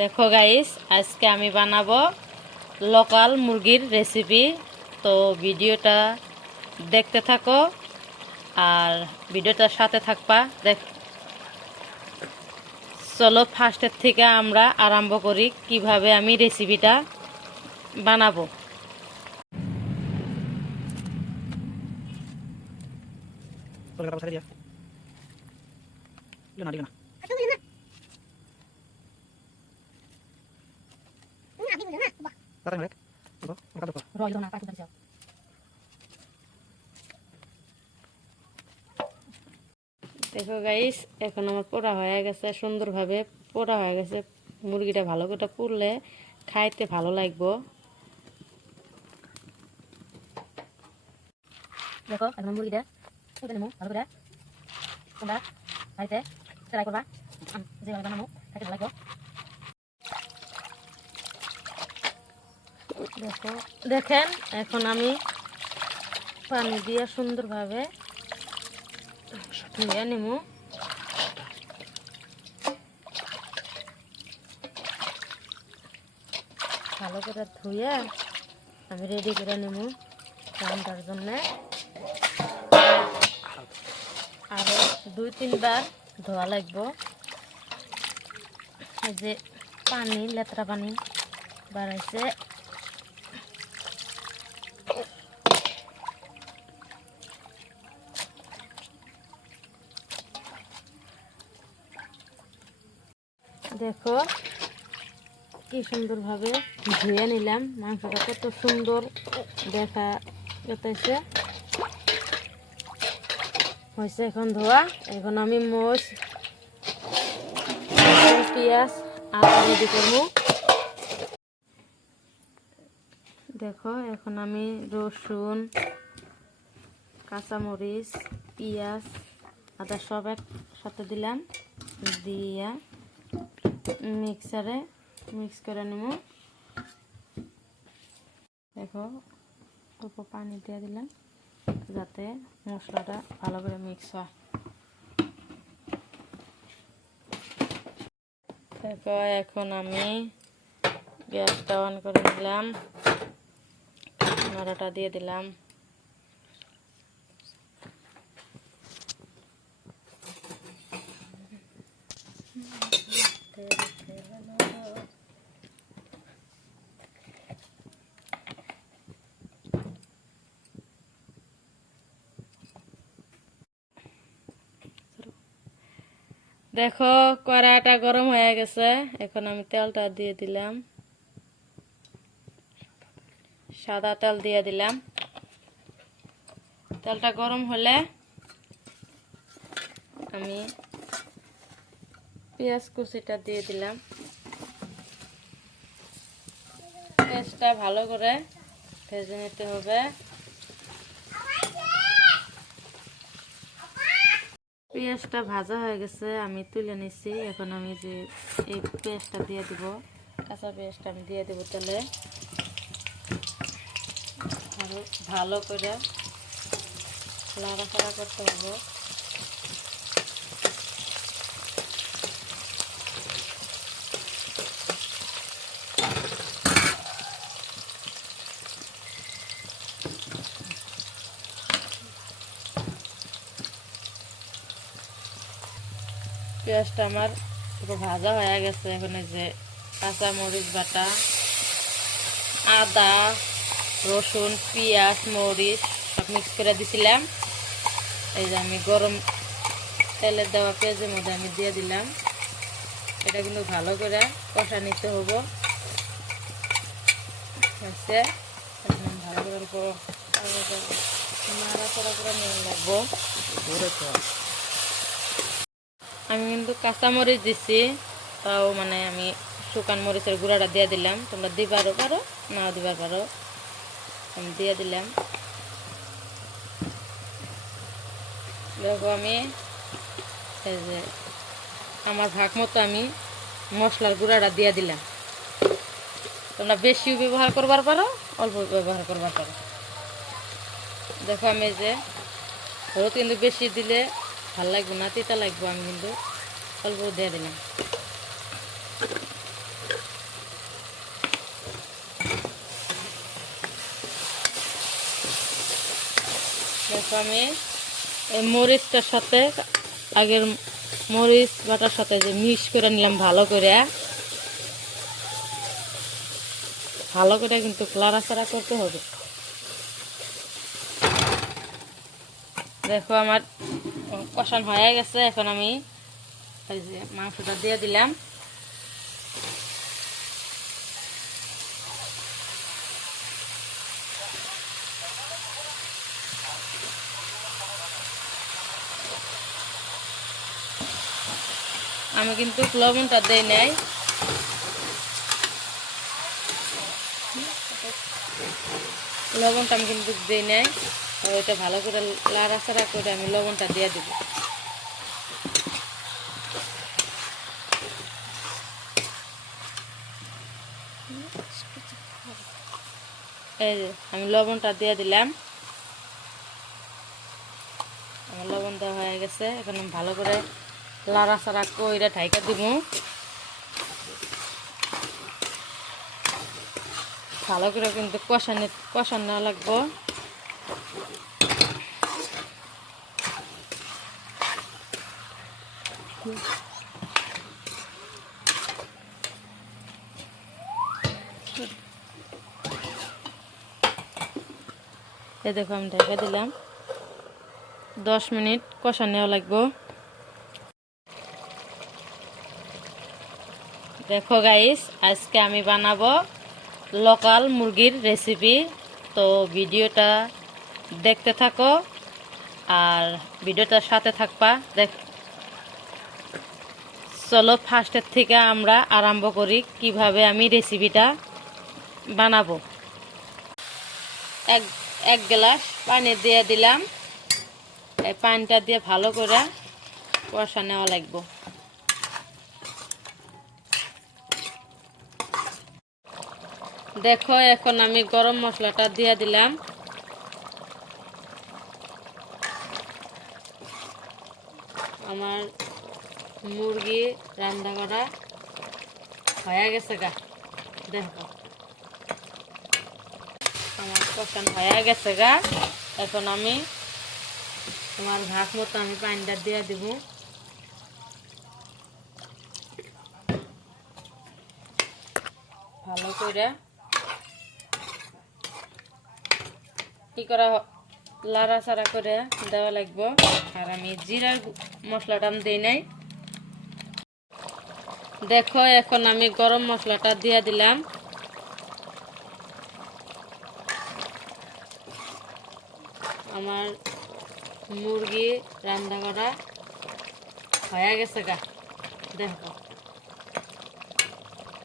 দেখো গাইস, আজকে আমি বানাবো লোকাল মুরগির রেসিপি। তো ভিডিওটা দেখতে থাকো আর ভিডিওটার সাথে থাকবা। চলো ফার্স্টের থেকে আমরা আরম্ভ করি কিভাবে আমি রেসিপিটা বানাবো। দেখো গাইস, এখন আমার পোড়া হয়ে গেছে, সুন্দরভাবে পোড়া হয়ে গেছে। মুরগিটা ভালো করে পুড়লে খাইতে ভালো লাগবো। দেখো এখন মুরগিটা নেবো ভালো করে, তোমরা বাড়িতে ট্রাই করবা, যেভাবে বানাবো খাইতে ভালো লাগবে। দেখো দেখেন, এখন আমি পানি দিয়ে সুন্দরভাবে ধুয়ে নেব। ভালো করে ধুয়ে আমি রেডি করে নেব রান্নার জন্য। আরো 2-3 বার ধোয়া লাগবো। এই যে পানি, লেতরা পানি বাড়াইছে। দেখো কি সুন্দরভাবে ধুয়ে নিলাম। মাংসটা কত সুন্দর দেখা যেতেছে হয়েছে। এখন ধোয়া, এখন আমি মরিচ, পেঁয়াজ, আদা রেডি করবো। দেখো এখন আমি রসুন, কাঁচামরিচ, পেঁয়াজ, আদা সব একসাথে দিলাম, দিয়া মিক্সারে মিক্স করে নেব। দেখো অল্প পানি দিয়ে দিলাম যাতে মশলাটা ভালো করে মিক্স হয়। দেখো এখন আমি গ্যাসটা অন করে নিলাম, নাড়াটা দিয়ে দিলাম। দেখো কড়াইটা গরম হয়ে গেছে, এখন আমি তেলটা দিয়ে দিলাম, সাদা তেল দিয়ে দিলাম। তেলটা গরম হলে আমি পেঁয়াজ কুচিটা দিয়ে দিলাম। পেঁয়াজটা ভালো করে ভেজে নিতে হবে। পেঁয়াজটা ভাজা হয়ে গেছে, আমি তুলে নিচ্ছি। এখন আমি যে এই পেঁয়াজটা দিয়ে দিব, কাঁচা পেঁয়াজটা আমি দিয়ে দেবো তেলে। ভালো করে নাড়াচাড়া করতে হবে। পেঁয়াজটা আমার পুরো ভাজা হয়ে গেছে। এখন এই যে কাঁচা মরিচ বাটা, আদা, রসুন, পেঁয়াজ, মরিচ সব মিক্স করে দিছিলাম। এই যে আমি গরম তেলে দেওয়া পেঁয়াজের মধ্যে আমি দিয়ে দিলাম। এটা কিন্তু ভালো করে কষা নিতে হবে। হচ্ছে ভালো করে নাড়াচাড়া করে নিয়ে লাগবো। আমি কিন্তু কাঁচামরিচ দিচ্ছি, তাও মানে আমি শুকান মরিচের গুঁড়াটা দিয়ে দিলাম। তোমরা দিবারও পারো, নাও দিবার পারো, আমি দিয়ে দিলাম। দেখো আমি এই যে আমার ভাগ মতো আমি মশলার গুঁড়াটা দিয়ে দিলাম। তোমরা বেশিও ব্যবহার করবার পারো, অল্প ব্যবহার করবার পারো। দেখো আমি যে হলুদ কিন্তু বেশি দিলে ভাল লাগবে না, তিতা লাগবে। আমি কিন্তু অল্প দিয়ে দিলাম। দেখো আমি এই মরিচটার সাথে আগের মরিচ বাটার সাথে যে মিক্স করে নিলাম ভালো করে কিন্তু নাড়াচাড়া করতে হবে। দেখো আমার কষান হয়ে গেছে। এখন আমি এই যে মাংসটা দিয়ে দিলাম। আমি কিন্তু লবণটা দেই নাই, লবণটা আমি কিন্তু দিই নাই। ওইটা ভালো করে লাড়াচাড়া করে আমি লবণটা দিয়ে দিব। এই যে আমি লবণটা দিয়ে দিলাম। আমার লবণ দেওয়া হয়ে গেছে। এখন আমি ভালো করে লাড়াচাড়া করে ঢাইকা দিব। ভালো করে কিন্তু কষানো লাগবো। এই দেখো আমি ঢাকা দিলাম। 10 মিনিট কষানো লাগবো। দেখো গাইস, আজকে আমি বানাবো লোকাল মুরগির রেসিপি। তো ভিডিওটা দেখতে থাকো আর ভিডিওটার সাথে থাকবা। চলো ফার্স্টের থেকে আমরা আরম্ভ করি কিভাবে আমি রেসিপিটা বানাবো। এক গ্লাস পানি দিয়ে দিলাম। এই পানিটা দিয়ে ভালো করে কষা নেওয়া লাগবে। দেখো এখন আমি গরম মশলাটা দিয়ে দিলাম। আমার মুরগি রান্না করা হয়ে গেছে গা। দেখো আমার কষান হয়ে গেছে গা। এখন আমি তোমার ভাগ মতো আমি পানিটা দিয়ে দিব। ভালো করে কি করা লাড়াচাড়া করে দেওয়া লাগবে। আর আমি জিরার মশলাটা দিই নাই। দেখো এখন আমি গরম মশলাটা দিয়ে দিলাম। আমার মুরগি রান্না করা হয়ে গেছে গা। দেখো